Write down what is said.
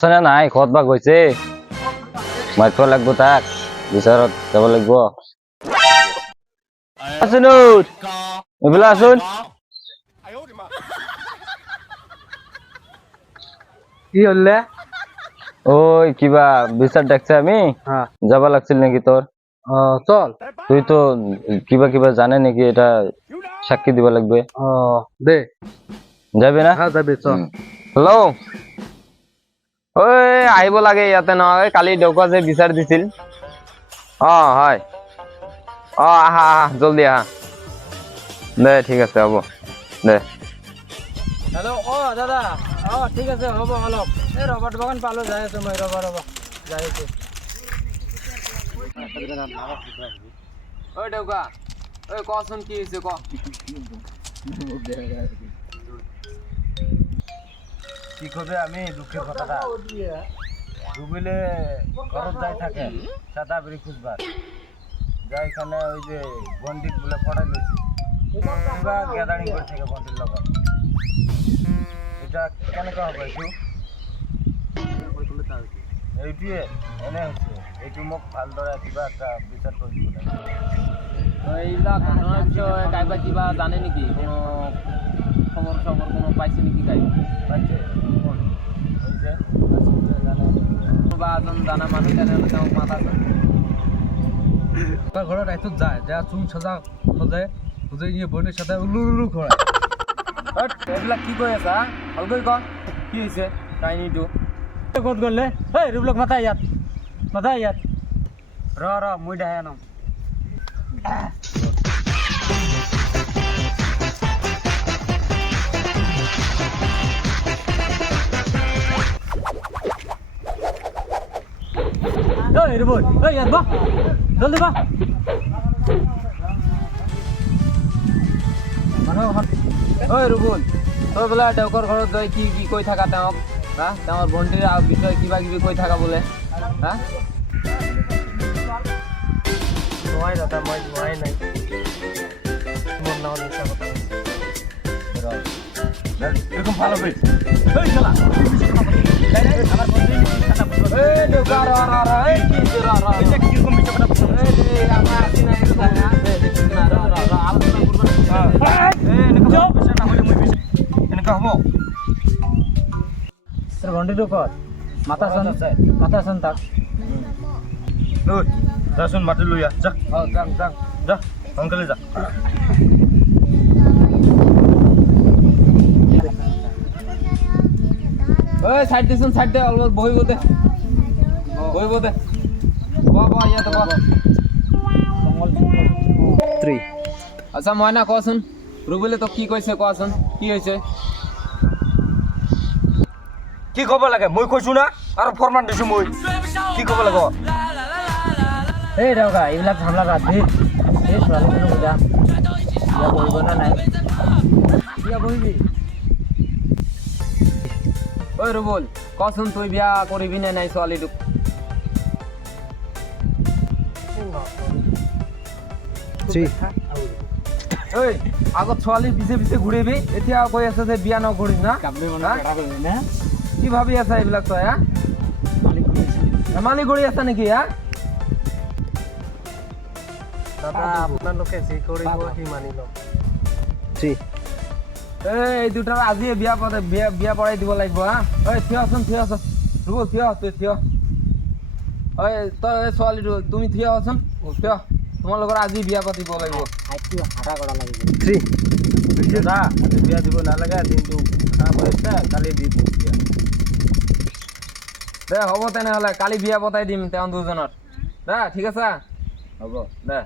নাই খত বা গৈছে মাৰিব লাগিব তাক বিচাৰত যাব লাগিব আছোন এইফালে আছোন কি হলে ওই কিবা বিচার ডাকছে আমি যাবা লাগছিল নাকি তোর চল তুই তো কিবা কিবা জানে নাকি এটা সাক্ষী দিবা লাগবে দে যাবি না হ্যাঁ যাবি চল হেল্ল' ঐ আহিব লাগে ইয়াতে নহয় কালি দেউকা যে বিচাৰ দিছিল হয় আহা জলদি আহা দে ঠিক আছে হ'ব দে হেল্ল' দাদা ঠিক আছে হ'ব অলপ এই ৰবাৰ বাগান পালো যাই আছো মই ৰবা যাই আছো ঐ দেউকা ঐ কচোন কি হৈছে ক কি কবে আমি দুঃখের কথাটা রুবিলে ঘরত যাই থাকে সাদা বেরি খুঁজবার যাই এখানে ওই যে বন্দিক বলে পড়াই লইছি পুরা গ্যাদারিং করে থাকে বন্দির লগত এটা কেনেকে হবে এইটুয়ে এনে হচ্ছে এইটু মোক ভালদৰে কিবা একটা বিচার করে দিব লাগে এইবিলাক ঘটনাৰ বিষয়ে কাইবা কিবা জানে নেকি কোনো খবৰ চবৰ কোনো পাইছে নেকি কাই পাইছে ওই যে জানে কোনোবা এজন জানা মানুহ তেনেহ'লে তেওঁক মাতাচোন তার ঘরে রাইতো যায় যা চুন সাজা খোঁজে খুঁজে গিয়ে বোনের সাথে উলু ঘোরায় এইবিলাক কি কৈ আছা ভালকৈ ক কি হৈছে কাহিনীটো ক'ত গ'লে এই ৰুবলক মাথা ইয়াত ৰ মই ডাহে আনম এই ৰুবল এই ইয়াত বা জলদি বা ঐ ৰুবুল তই বোলে দেউকৰ ঘৰত গৈ কি কি কৈ থাকা তেওঁক হা তেওঁৰ ভণ্টিৰ বিষয়ে কিবা কিবি কৈ থাকা বোলে হা নোৱাৰি দাদা মই নোৱাৰি নাই মোৰ নাম নিচা কথা এরকম ভালো হইছে এই শালা আমার বন্ধু এই দেউকা র এই কি র এটা কি রকম মিছা কথা এই আমার আসি না এটা না না র আলোচনা করব না এই নিকো বিষয় না হলে মই বিষয় এনেকা হবো তোর বন্ধু কর মাথা সন তাক ওই যাসুন মাটি লইয়া যা যা অঙ্কলে যা ওই সাইড দে অলপ বহিব দে বাবা ইয়াতে বাবা আচ্ছা ময়না কচোন রুবুলে তো কি কৈছে কচোন কি হৈছে কি কব লাগে মই কৈছো না আৰু ফৰমান দিছো মই কি কব লাগে এই দেউকা এইবিলাক ঝামলা বাদ দি এই ছোৱালীজনী বুজা বিয়া কৰিব না নাই বিয়া বহিবি ঐ রুবুল কচোন তুই বিয়া কৰিবি নে নাই ছোৱালীটোক ঐ আগত ছোৱালীৰ পিছে ঘূৰিবি এতিয়া কৈ আছে যে বিয়া নকৰিম না কি ভাবি আছা এইবিলাক তই হা ধেমালি কৰি আছা নেকি হা দাদা আপোনালোকে যি কৰিব সি মানি লওক এই দুটাৰ আজিয়ে বিয়া পৰাই দিব লাগিব হা ঐ থিয়চোন ৰ'ব তুই থিয় ঐ তই ছোৱালীটো তুমি থিয়চোন থিয় তোমালোকৰ আজি বিয়া পাতিব লাগিব দাদা আজি বিয়া দিব নালাগে দিনটো খানা কৰিছে কালি দি বিয়া দে হ'ব তেনেহ'লে কালি বিয়া পতাই দিম তেওঁ দুজনৰ দে ঠিক আছে হ'ব দে